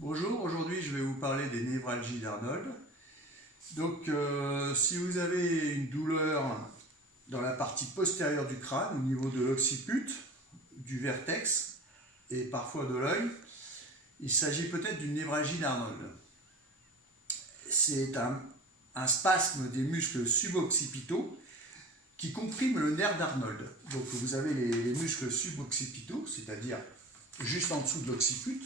Bonjour, aujourd'hui je vais vous parler des névralgies d'Arnold. Donc si vous avez une douleur dans la partie postérieure du crâne, au niveau de l'occiput, du vertex et parfois de l'œil, il s'agit peut-être d'une névralgie d'Arnold. C'est un spasme des muscles suboccipitaux qui comprime le nerf d'Arnold. Donc vous avez les muscles suboccipitaux, c'est-à-dire juste en dessous de l'occiput,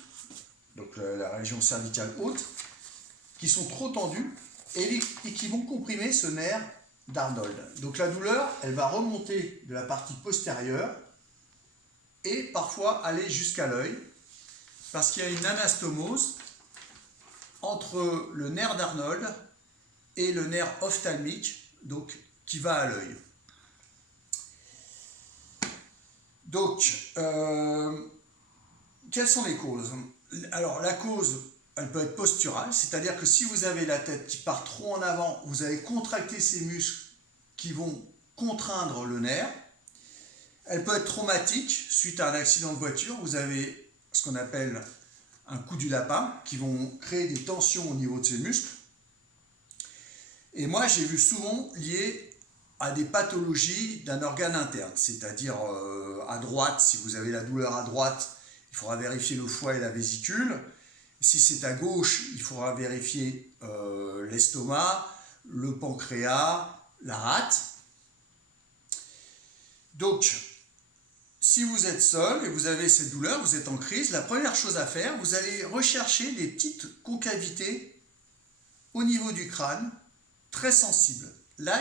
donc la région cervicale haute, qui sont trop tendus et qui vont comprimer ce nerf d'Arnold. Donc la douleur, elle va remonter de la partie postérieure et parfois aller jusqu'à l'œil, parce qu'il y a une anastomose entre le nerf d'Arnold et le nerf ophtalmique, donc qui va à l'œil. Donc, quelles sont les causes? Alors, la cause, elle peut être posturale, c'est-à-dire que si vous avez la tête qui part trop en avant, vous allez contracter ces muscles qui vont contraindre le nerf. Elle peut être traumatique, suite à un accident de voiture, vous avez ce qu'on appelle un coup du lapin, qui vont créer des tensions au niveau de ces muscles. Et moi, j'ai vu souvent lié à des pathologies d'un organe interne, c'est-à-dire à droite, si vous avez la douleur à droite, il faudra vérifier le foie et la vésicule. Si c'est à gauche, il faudra vérifier l'estomac, le pancréas, la rate. Donc, si vous êtes seul et vous avez cette douleur, vous êtes en crise, la première chose à faire, vous allez rechercher des petites concavités au niveau du crâne, très sensibles. Là,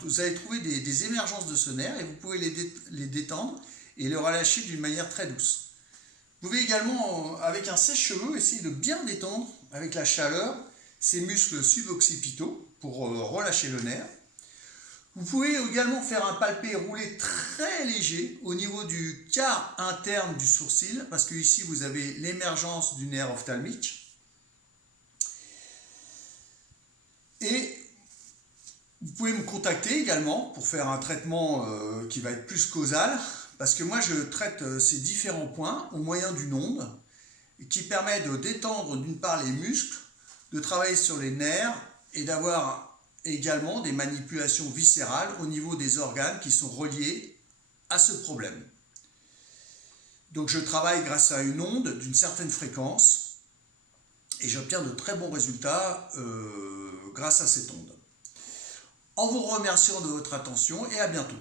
vous allez trouver des émergences de ce nerf et vous pouvez les détendre et le relâcher d'une manière très douce. Vous pouvez également, avec un sèche-cheveux, essayer de bien détendre avec la chaleur ces muscles suboccipitaux pour relâcher le nerf. Vous pouvez également faire un palpé roulé très léger au niveau du quart interne du sourcil, parce que ici vous avez l'émergence du nerf ophtalmique. Et vous pouvez me contacter également pour faire un traitement qui va être plus causal, parce que moi je traite ces différents points au moyen d'une onde qui permet de détendre d'une part les muscles, de travailler sur les nerfs et d'avoir également des manipulations viscérales au niveau des organes qui sont reliés à ce problème. Donc je travaille grâce à une onde d'une certaine fréquence et j'obtiens de très bons résultats grâce à cette onde. En vous remerciant de votre attention et à bientôt.